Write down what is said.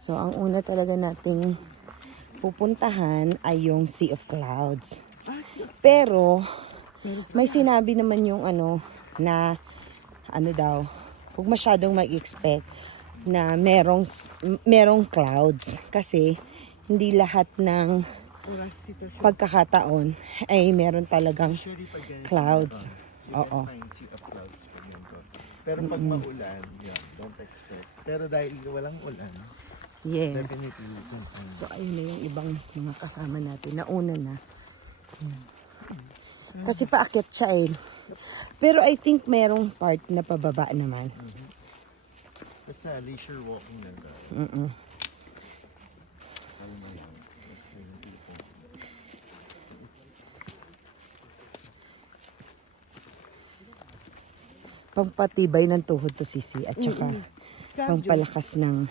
So, ang una talaga nating pupuntahan ay yung Sea of Clouds. Pero, may sinabi naman yung na daw, huwag masyadong mag-expect na merong clouds. Kasi, hindi lahat ng pagkakataon ay meron talagang clouds. Oo. Pero pag maulan, yun, don't expect. Pero dahil walang ulan, Yes. definitely you can find. So, ayun na yung ibang mga kasama natin. Nauna na. Kasi paakyat siya eh. Pero I think merong part na pababa naman. Basta leisure walking lang daw. Pampatibay ng tuhod to sisi at saka pampalakas ng